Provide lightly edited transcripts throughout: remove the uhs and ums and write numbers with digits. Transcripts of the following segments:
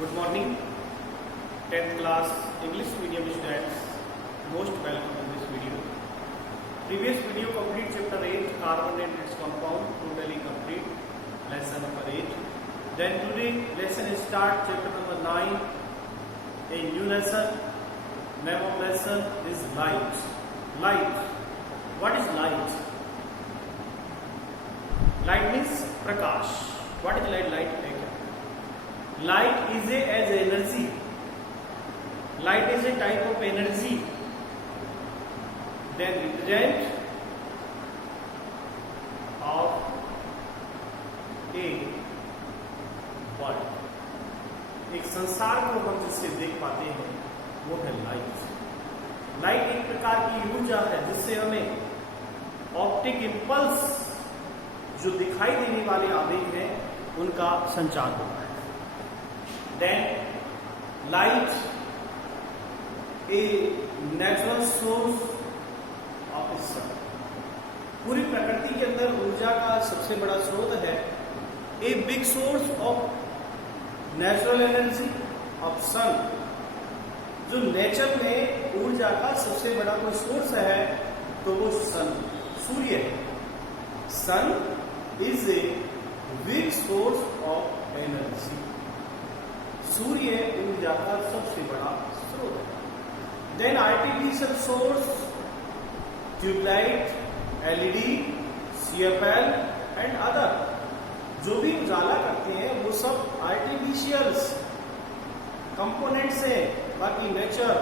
Good morning, 10th class English medium students. Most welcome in this video. Previous video complete chapter 8 carbon and its compound, totally complete lesson number 8. Then today lesson start chapter number 9, a new lesson. Name of lesson is light. Light. What is light? Light means prakash. What is light? Light है क्या? Light is as energy. Light is a type of energy. Then represent of a world. एक संसार को हम जिससे देख पाते हैं वो है लाइट. लाइट एक प्रकार की ऊर्जा है जिससे हमें ऑप्टिक इंपल्स जो दिखाई देने वाले आवेग हैं उनका संचार होता है. Then light a natural source of sun. पूरी प्रकृति के अंदर ऊर्जा का सबसे बड़ा स्रोत है. A big source of natural energy of sun. जो नेचर में ऊर्जा का सबसे बड़ा कोई सोर्स है तो वो सन, सूर्य है. Sun is a big source of energy. सूर्य ऊर्जा का सबसे बड़ा स्रोत है. Then artificial source tube light, LED, CFL and other. जो भी उजाला करते हैं वो सब आर्टिफिशियल कंपोनेंट्स है. बाकी नेचर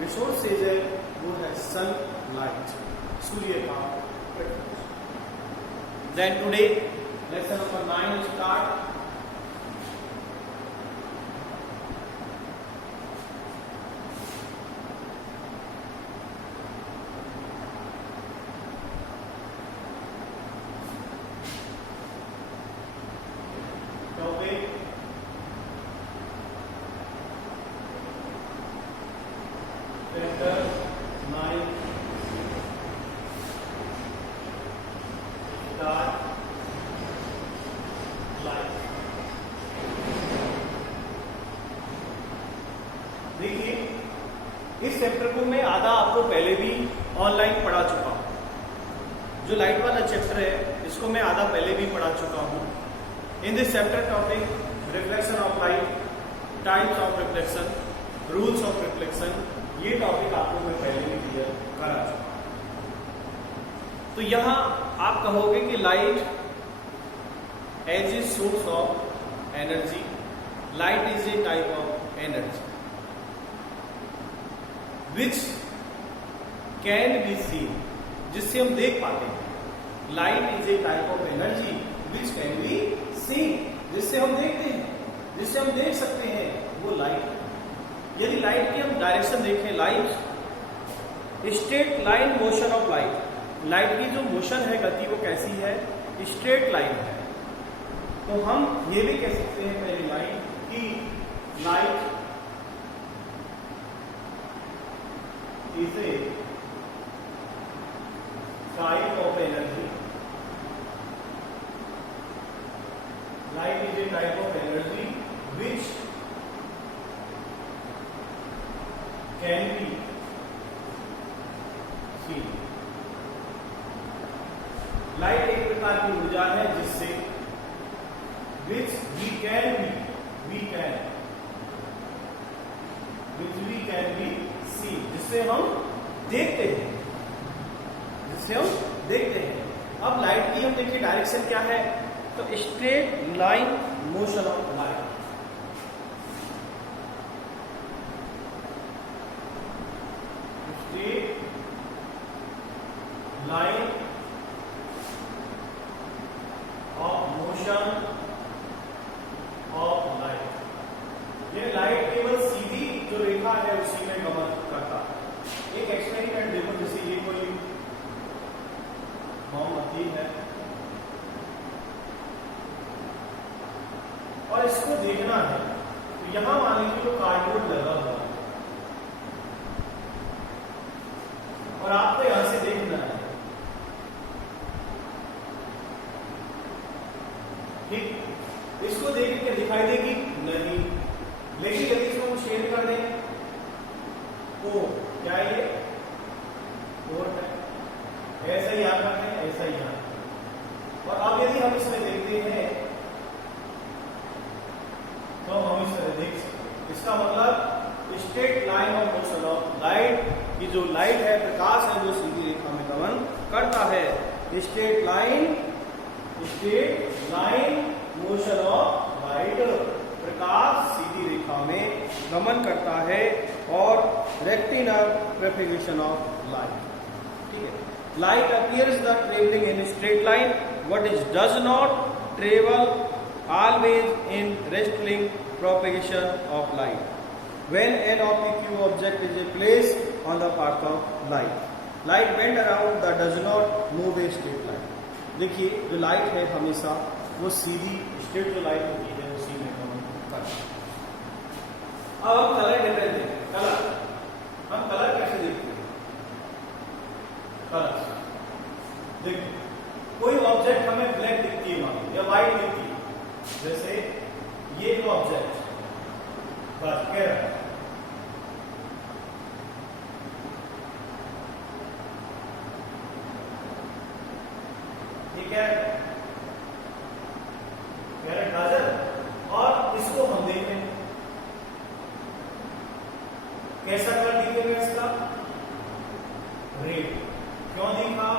रिसोर्सेज है वो है सनलाइट, सूर्य का प्रकाश. Then today lesson number 9 start. देखिए इस चैप्टर को मैं आधा आपको पहले भी ऑनलाइन पढ़ा चुका हूं. जो लाइट वाला चैप्टर है इसको मैं आधा पहले भी पढ़ा चुका हूं. In this chapter topic reflection of light, types of reflection, rules of reflection, ये टॉपिक आपको मैं पहले भी क्लियर करा चुका हूं. तो यहां आप कहोगे कि light as a source of energy. Light is a type of energy which can be seen, जिससे हम देख पाते हैं. Light is a type of energy which can be seen, जिससे हम देखते हैं, जिससे हम देख सकते हैं, वो लाइट है. यदि लाइट की हम डायरेक्शन देखें, light straight line motion of light. Light की जो मोशन है, गति, वो कैसी है? स्ट्रेट लाइन है. तो हम ये भी कह सकते हैं पहली लाइन कि light is a type of energy. Light is a type of energy which can be seen. Light एक प्रकार की ऊर्जा है जिससे which we can be जिससे हम देखते हैं, अब लाइट की हम देखिए डायरेक्शन क्या है, तो straight line motion of light. Straight line of motion of light. ये लाइट केवल सीधी जो रेखा है उसी में गमन करता है. एक एक्सपेरिमेंट देखो, जैसे ये कोई मोमबत्ती है और इसको देखना है, तो यहां मान लीजिए तो कार्डबोर्ड लगा हुआ है और आपको यहां से देखना है. ठीक, इसको देख के दिखाई देगी नहीं, लेकिन यदि इसको हम शेड कर दें तो क्या ये कोट है, ऐसा ही याद रखते हैं, ऐसा ही याद। और अब यदि हम इसमें देखते हैं तो हम इस तरह देख सकते हैं, इसका मतलब straight line of motion of light, की जो लाइट है, प्रकाश है, जो सीधी रेखा में गमन करता है। Straight line motion of light, प्रकाश सीधी रेखा में गमन करता है। और रेक्टिनल प्रोपगेशन ऑफ लाइट, ठीक है। Light appears the travelling in straight line, what is does not travel always in wrestling propagation of light when an oblique object is placed on the path of light bend around that does not move a straight line। देखिए जो light है हमेशा वो सीधी straight जो light होती है उसी में हम करते हैं। अब हम कलर डिफरेंस देखते हैं। हम कलर कैसे देखते हैं? कलर देखिए, कोई ऑब्जेक्ट हमें ब्लैक दिखती है मान लो, या व्हाइट दिखती है, जैसे ये ऑब्जेक्ट बस कह रहा है, ये कैरेट गाजर, और इसको हम देखें कैसा कलर दिखेगा इसका? रेड। क्यों दिखा?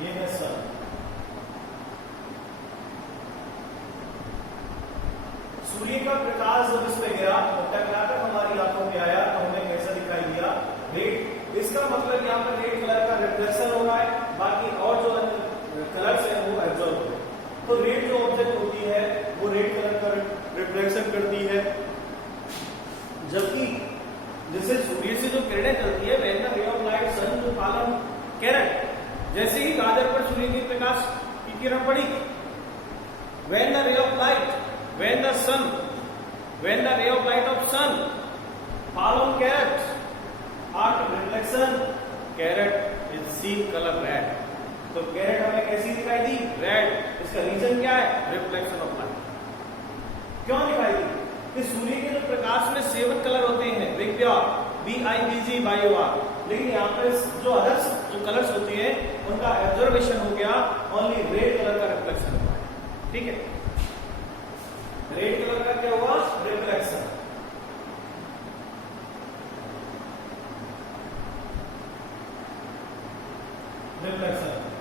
ये है सन। सूर्य का प्रकाश जब इस पे गिरा तो टकराकर हमारी आंखों में आया तो हमें कैसा दिखाई दिया? रेड। इसका मतलब यहाँ पर रेड कलर का रिफ्लेक्शन हो रहा है, बाकी और जो कलर्स है वो एब्जॉर्ब हो रहे हैं। तो रेड जो ऑब्जेक्ट होती है वो रेड कलर का रिफ्लेक्शन करती है, जबकि जैसे सूर्य से जो किरणें चलती है, when the ray of light sun to fall on carrot, जैसे ही गाजर पर सूर्य की प्रकाश की किरण पड़ी, when the ray of light, when the ray of light of sun fall on carrot, after reflection carrot is seen colour red. तो carrot हमें कैसी दिखाई दी? रेड। इसका रीजन क्या है? Reflection of light. क्यों दिखाई दी? कि सूर्य के जो प्रकाश में 7 कलर होते हैं, BIBG BIOR, लेकिन यहाँ पर जो अदर्स जो कलर्स होती है उनका एब्जॉर्वेशन हो गया, ओनली रेड कलर का रिफ्लेक्शन हुआ है। ठीक है, रेड कलर का क्या हुआ? रिफ्लेक्शन।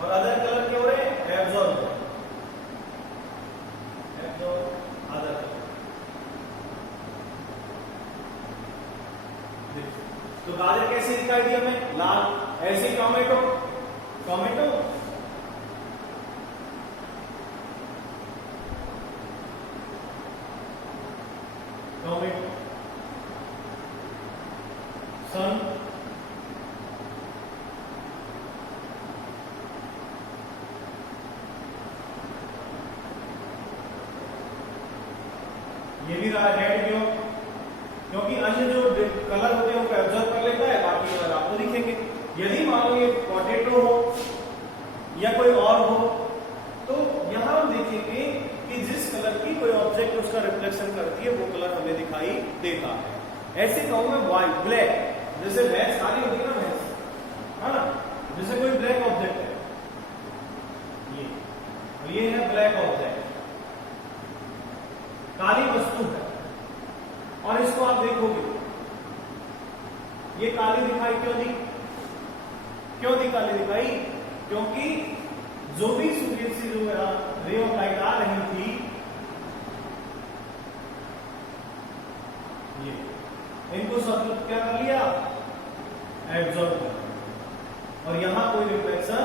और अदर कलर क्या हो रहे हैं? Absorb other. तो गाजर कैसे दिखाई दी हमें? लाल। ऐसे टोमेटो सन, ये भी रहा रेड। क्यों? क्योंकि अन्य जो कलर होते हैं उनको एब्जॉर्ब कर लेता है, बाकी कलर आपको दिखेंगे। यदि मान लो ये पोटैटो हो या कोई और हो, तो यहां हम देखेंगे कि जिस कलर की कोई ऑब्जेक्ट उसका रिफ्लेक्शन करती है वो कलर हमें दिखाई देता है। ऐसे कहूं मैं व्हाइट, ब्लैक, जैसे भैंस काली होती है ना, भैंस है ना, जैसे कोई ब्लैक ऑब्जेक्ट है ये है ब्लैक ऑब्जेक्ट, काली वस्तु है, और इसको आप देखोगे ये काली दिखाई क्यों दी? काली दिखाई? क्योंकि जो भी सूर्य से जो रे ऑफ लाइट आ रही थी, ये इनको सब क्या कर लिया? एब्जॉर्ब कर। और यहां कोई रिफ्लेक्शन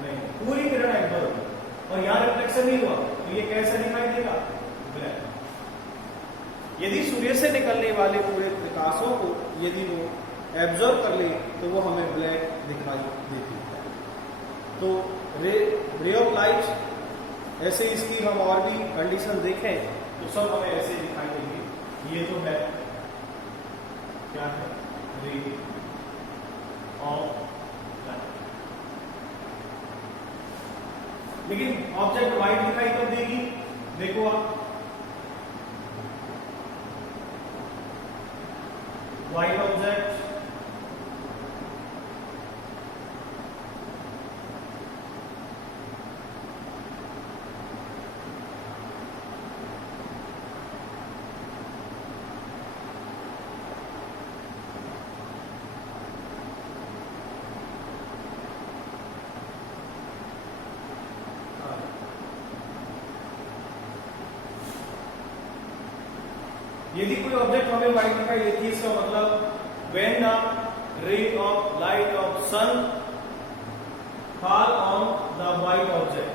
नहीं, पूरी किरण एब्जॉर्ब, और यहां रिफ्लेक्शन नहीं हुआ, तो ये कैसा दिखाई देगा? ब्लैक। यदि सूर्य से निकलने वाले पूरे प्रकाशों को यदि वो एब्जॉर्ब कर ले तो वो हमें ब्लैक दिखाई देती है। तो रे ऑफ लाइट ऐसे इसकी हम और भी कंडीशन देखें तो सब हमें ऐसे दिखाई देंगे। ये तो है क्या है? रे ऑफ लाइट। लेकिन ऑब्जेक्ट व्हाइट दिखाई कब देगी, देखो आप व्हाइट ऑब्जेक्ट यदि कोई ऑब्जेक्ट हमें व्हाइट दिखाई देती है, इसका मतलब when the ray of light of sun fall on the white object,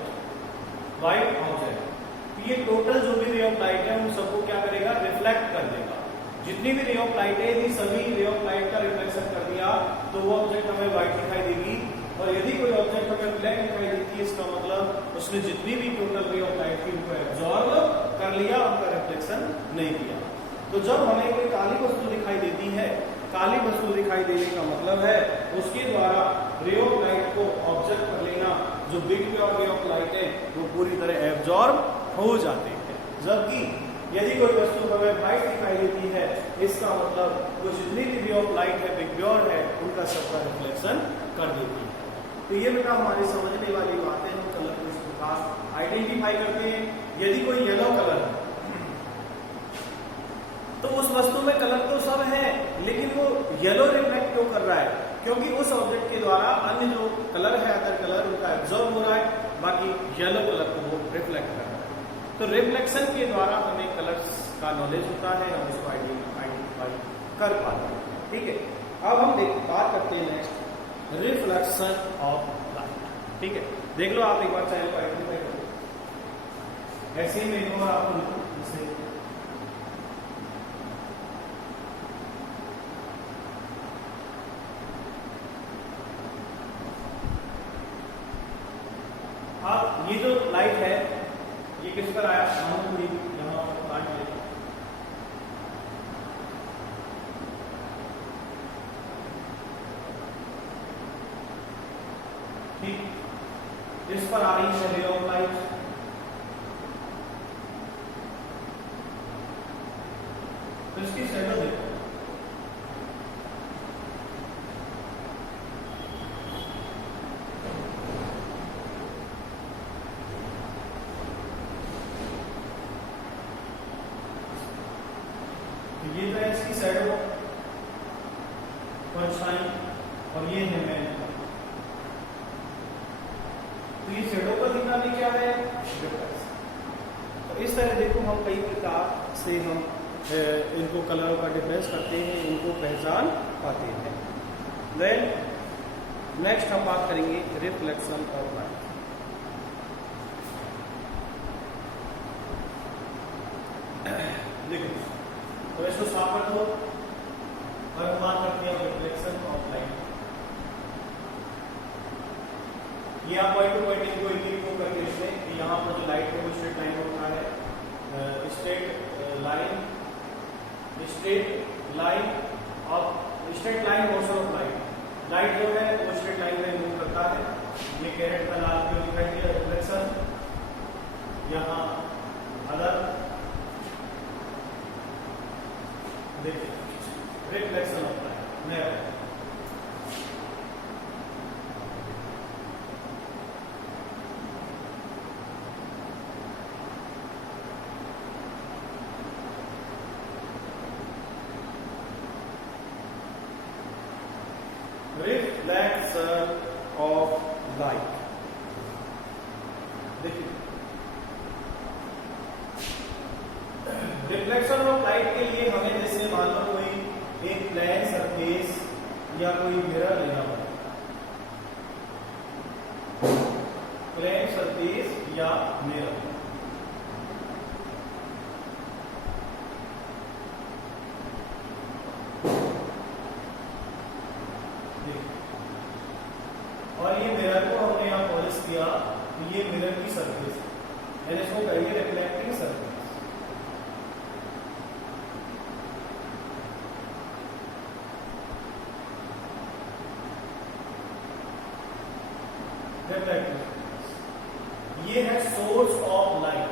ये टोटल जो भी रे ऑफ लाइट है उन सबको क्या करेगा, रिफ्लेक्ट कर देगा। जितनी भी रे ऑफ लाइट है, यदि सभी रे ऑफ लाइट का रिफ्लेक्शन कर दिया तो वो ऑब्जेक्ट हमें व्हाइट दिखाई देगी। और यदि कोई ऑब्जेक्ट हमें ब्लैक दिखाई देती है, इसका मतलब उसने जितनी भी टोटल रे ऑफ लाइट थी उनको एब्जॉर्ब कर लिया, उनका रिफ्लेक्शन नहीं किया। तो जब हमें कोई काली वस्तु दिखाई देती है, काली वस्तु दिखाई देने का मतलब है उसके द्वारा रे ऑफ लाइट को ऑब्जर्व कर लेना, जो बिग रे ऑफ लाइट है वो पूरी तरह एब्जॉर्ब हो जाते हैं। जबकि यदि कोई वस्तु हमें व्हाइट दिखाई देती है, इसका मतलब वो जितनी भी रे ऑफ लाइट है, बिग है, उनका सबका रिफ्लेक्शन कर देती है। तो ये बेटा हमारी समझने वाली बातें, हम कलर को इस प्रकार आइडेंटिफाई करते हैं। यदि कोई येलो कलर है तो उस वस्तु में कलर तो सब है, लेकिन वो येलो रिफ्लेक्ट क्यों कर रहा है, क्योंकि उस ऑब्जेक्ट के द्वारा अन्य जो कलर है, अदर कलर, उनका एब्जॉर्ब हो रहा है, बाकी येलो कलर को वो रिफ्लेक्ट कर रहा है। तो रिफ्लेक्शन के द्वारा हमें कलर्स का नॉलेज होता है, हम उसको आइडेंटिफाई कर पाते हैं। ठीक है, अब हम बात करते हैं नेक्स्ट रिफ्लेक्शन ऑफ लाइट। ठीक है, देख लो आप एक बार चैनल को आइडेंटिफाई करो, ऐसे ही मैं एक बार आपको जैसे आप ये जो लाइट है ये किस पर आया, यहाँ पर काट लेते हैं। ठीक, इस पर आ रही है रे ऑफ लाइट, तो इसकी शैडो देखो, ये तो है इसकी शैडो परछाई, और ये है मैन। तो ये शैडो का दिखना भी क्या है, तो इस तरह देखो हम कई प्रकार से हम इनको कलरों का डिफरेंस करते हैं, इनको पहचान पाते हैं। देन नेक्स्ट हम बात करेंगे रिफ्लेक्शन ऑफ लाइट। देखो तो इसको साफ कर दो और हम बात करते हैं रिफ्लेक्शन ऑफ लाइट। ये आप पॉइंट टू पॉइंट इनको इनको करके इसमें कि यहाँ पर जो लाइट है वो स्ट्रेट लाइन होता है, straight line motion of light. Light जो है वो स्ट्रेट लाइन में मूव करता है। ये कैरेट का लाल जो दिखाई दिया रिफ्लेक्शन, यहाँ अदर देखिए रिफ्लेक्शन होता है नया। रिफ्लेक्शन ऑफ लाइट, देखिए रिफ्लेक्शन ऑफ लाइट के लिए हमें जैसे मान लो कोई एक प्लेन सरफेस या कोई मिरर लेना हो, प्लेन सरफेस या मिरर, और ये मिरर को हमने यहाँ पॉलिश किया, तो ये मिरर की सरफेस है, यानी इसको कहेंगे रिफ्लेक्टिंग सरफेस। ये है source of light.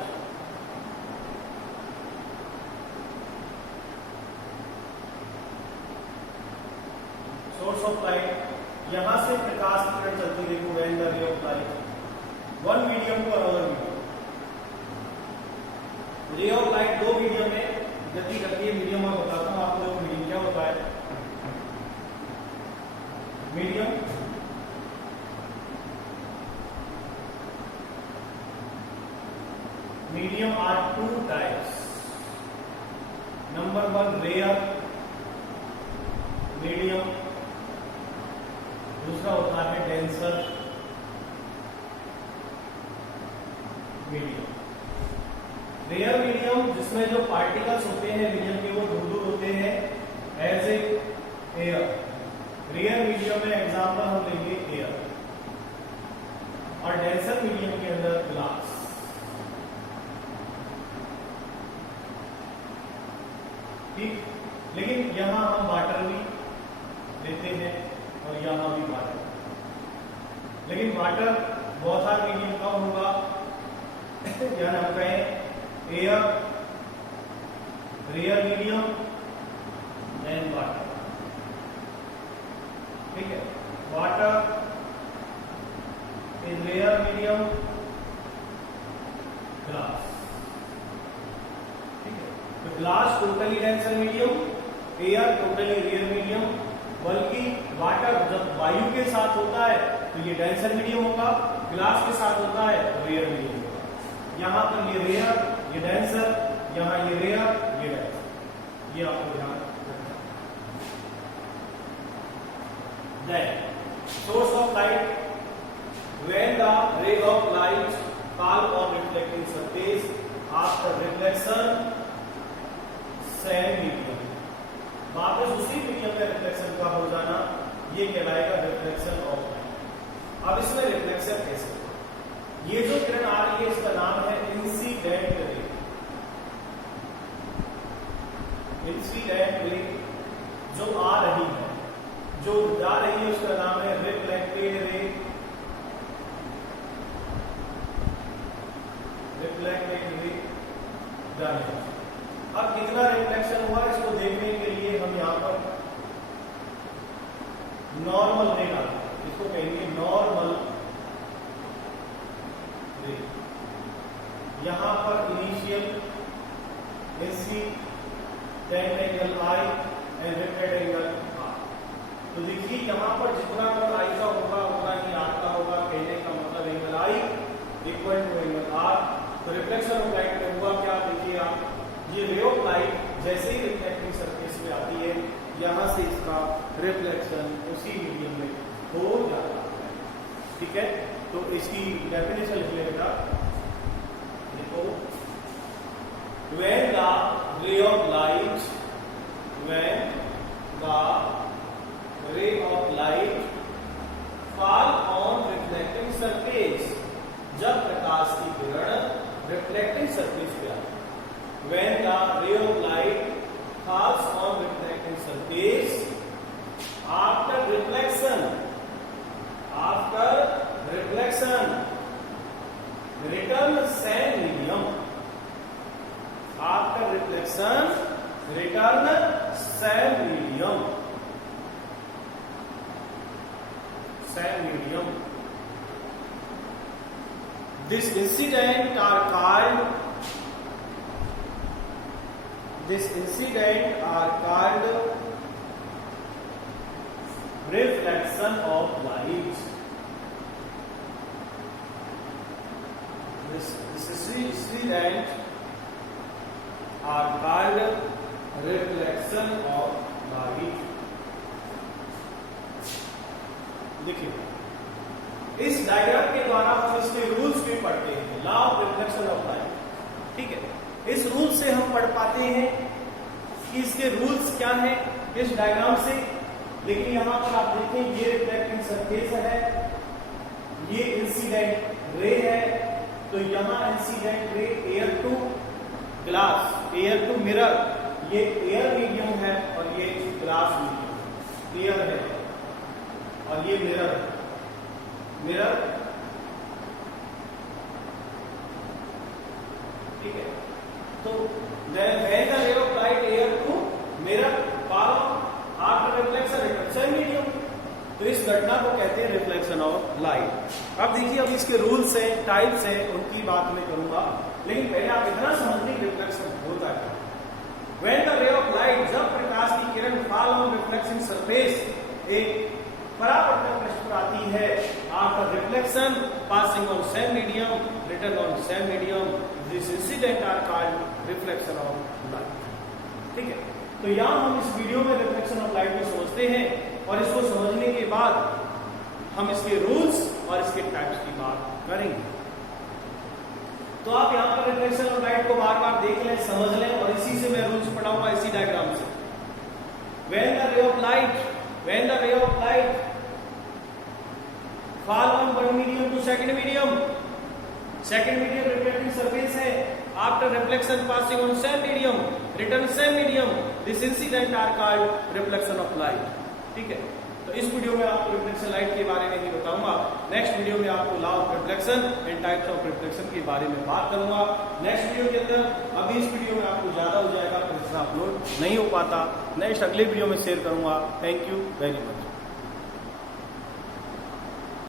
Source of light, यहां से प्रकाश की किरण चलती, देखो when the ray of light one medium to another medium. Ray of light दो मीडियम में गति करती है। मीडियम और बताता हूं आपको, मीडियम क्या होता है। Medium are two types. Number one rare medium, दूसरा होता है डेंसर मीडियम। रेयर मीडियम जिसमें जो पार्टिकल्स होते हैं मीडियम के वो दूर दूर होते हैं, as a air. Rare medium में एग्जांपल हम लेंगे एयर, और डेंसर मीडियम के अंदर ग्लास। ठीक, लेकिन यहां हम वाटर भी लेते हैं और यहां भी वाटर, लेकिन वाटर बहुत सारा मीडियम कम होगा। यहां हम कहें air, rare medium and water. ठीक है, water is rare medium, glass. ठीक है, तो glass totally denser medium, air totally rare medium, बल्कि वाटर जब वायु के साथ होता है तो ये डेंसर मीडियम होगा, ग्लास के साथ होता है तो रेयर मीडियम होगा। यहां पर ये रेयर, ये डेंसर, यहां ये रेयर, ये डेंसर, ये आपको ध्यान रखना। Then source of light, when the ray of light fall on reflecting surface after reflection same medium, वापस उसी मीडियम में रिफ्लेक्शन का हो जाना, ये कहलाएगा रिफ्लेक्शन ऑफ लाइट। अब इसमें रिफ्लेक्शन कैसे, ये जो किरण आ रही है इसका नाम है इंसिडेंट रे। इंसिडेंट रे जो आ रही है, जो जा रही है उसका नाम है रिफ्लेक्टेड रे। रिफ्लेक्टेड रे जाने। अब कितना रिफ्लेक्शन हुआ इसको देखने के लिए हम यहां पर नॉर्मल रे डालते हैं, इसको कहेंगे नॉर्मल रे। यहां पर initial incident angle I and reflected angle R. तो देखिए यहां पर जितना कोण आई का होगा उतना ही आर का होगा, कहने का मतलब angle I equal to angle R. तो रिफ्लेक्शन ऑफ लाइट में हुआ क्या, देखिए आप, ये रे ऑफ लाइट जैसे ही रिफ्लेक्टिंग सरफेस पे आती है यहां से इसका रिफ्लेक्शन उसी मीडियम में हो जाता है। ठीक है, तो इसकी डेफिनेशन लिख लेगा, देखो, when the ray of light, when the ray of light fall on reflecting surface, जब प्रकाश की किरण रिफ्लेक्टिंग सरफेस पे आती है। When the ray of light falls on reflecting surface after reflection, return same medium. After reflection, return same medium. Same medium. This incident are called reflection of light. This incident are called reflection of light. देखिए, इस diagram के द्वारा हम इसके rules भी पढ़ते हैं, law of reflection of light. ठीक है, इस रूल से हम पढ़ पाते हैं कि इसके रूल्स क्या हैं इस डायग्राम से। लेकिन यहां पर आप देखें, ये रिफ्लेक्टिंग सरफेस है, ये इंसिडेंट रे है, तो यहां incident ray air to glass, air to mirror, ये एयर मीडियम है और ये ग्लास मीडियम, एयर है और ये मिरर है। मिरर ठीक है। तो when the ray of light air to mirror fall after reflection reflection medium, तो इस घटना को कहते हैं रिफ्लेक्शन ऑफ लाइट। अब देखिए, अब इसके रूल्स हैं, टाइप्स हैं, उनकी बात मैं करूंगा, लेकिन पहले आप इतना समझने की रिफ्लेक्शन होता है। When the ray of light, जब प्रकाश की किरण fall on reflection surface, एक परावर्तक पृष्ठ पर आती है, after reflection passing on same medium, return on same medium, this incident are called reflection of light। ठीक है, तो यहां हम इस वीडियो में रिफ्लेक्शन ऑफ लाइट को समझते हैं, और इसको समझने के बाद हम इसके रूल्स और इसके टाइप्स की बात करेंगे। तो आप यहां पर रिफ्लेक्शन ऑफ लाइट को बार बार देख लें, समझ लें, और इसी से मैं रूल्स पढ़ाऊंगा, इसी डायग्राम से। When the ray of light fall on one medium to second medium reflecting surface है, after reflection passing on same medium, return same medium, this incident are called reflection of light। ठीक है, तो इस video में आपको reflection light के बारे में ही बताऊंगा। नेक्स्ट वीडियो में आपको law of reflection and types of reflection के बारे में बात करूंगा नेक्स्ट वीडियो के अंदर। अभी इस वीडियो में आपको ज्यादा हो जाएगा, फिर अपलोड नहीं हो पाता, नेक्स्ट अगले वीडियो में शेयर करूंगा। Thank you very much.